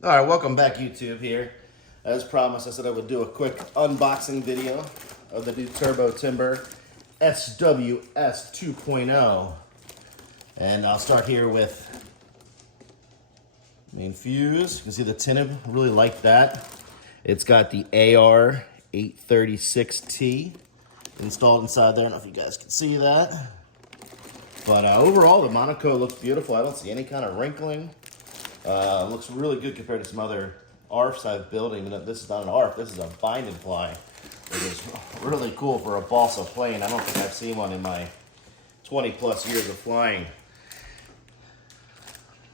All right, welcome back, YouTube. Here, as promised, I said I would do a quick unboxing video of the new Turbo Timber SWS 2.0, and I'll start here with main fuse. You can see the tinted. Really like that. It's got the AR 836T installed inside there. I don't know if you guys can see that, but overall the monocoat looks beautiful. I don't see any kind of wrinkling. Looks really good compared to some other ARFs I've built. Even though this is not an ARF, this is a bind and fly. It is really cool for a balsa plane. I don't think I've seen one in my 20 plus years of flying.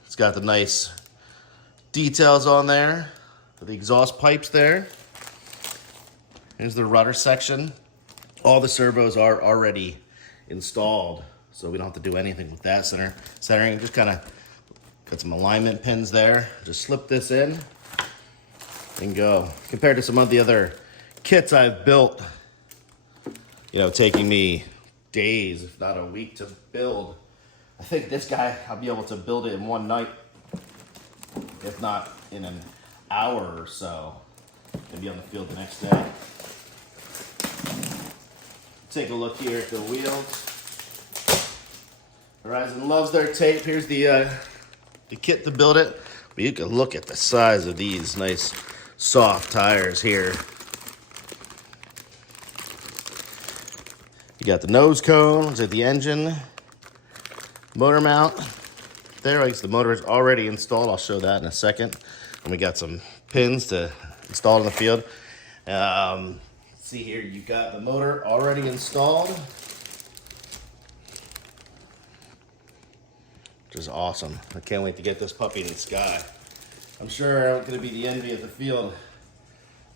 It's got the nice details on there for the exhaust pipes there. Here's the rudder section. All the servos are already installed, so we don't have to do anything with that centering. Just kind of got some alignment pins there. Just slip this in and go. Compared to some of the other kits I've built, you know, taking me days, if not a week to build, I think this guy, I'll be able to build it in one night, if not in an hour or so, and be on the field the next day. Take a look here at the wheels. Horizon loves their tape. Here's the kit to build it. But you can look at the size of these nice soft tires here. You got the nose cone, looks like the engine, motor mount. There, like the motor is already installed. I'll show that in a second. And we got some pins to install in the field. See here, you got the motor already installed, which is awesome. I can't wait to get this puppy in the sky. I'm sure I'm going to be the envy of the field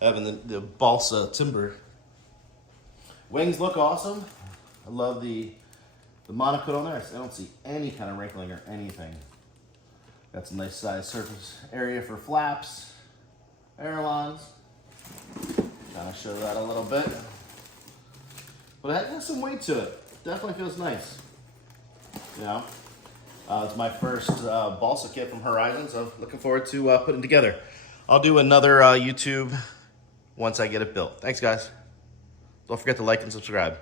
having the balsa timber. Wings look awesome. I love the monocoat on there. I don't see any kind of wrinkling or anything. Got some nice size surface area for flaps, ailerons. Kind of show that a little bit. But it has some weight to it. Definitely feels nice. You know, it's my first balsa kit from Horizon, so looking forward to putting it together. I'll do another YouTube once I get it built. Thanks, guys. Don't forget to like and subscribe.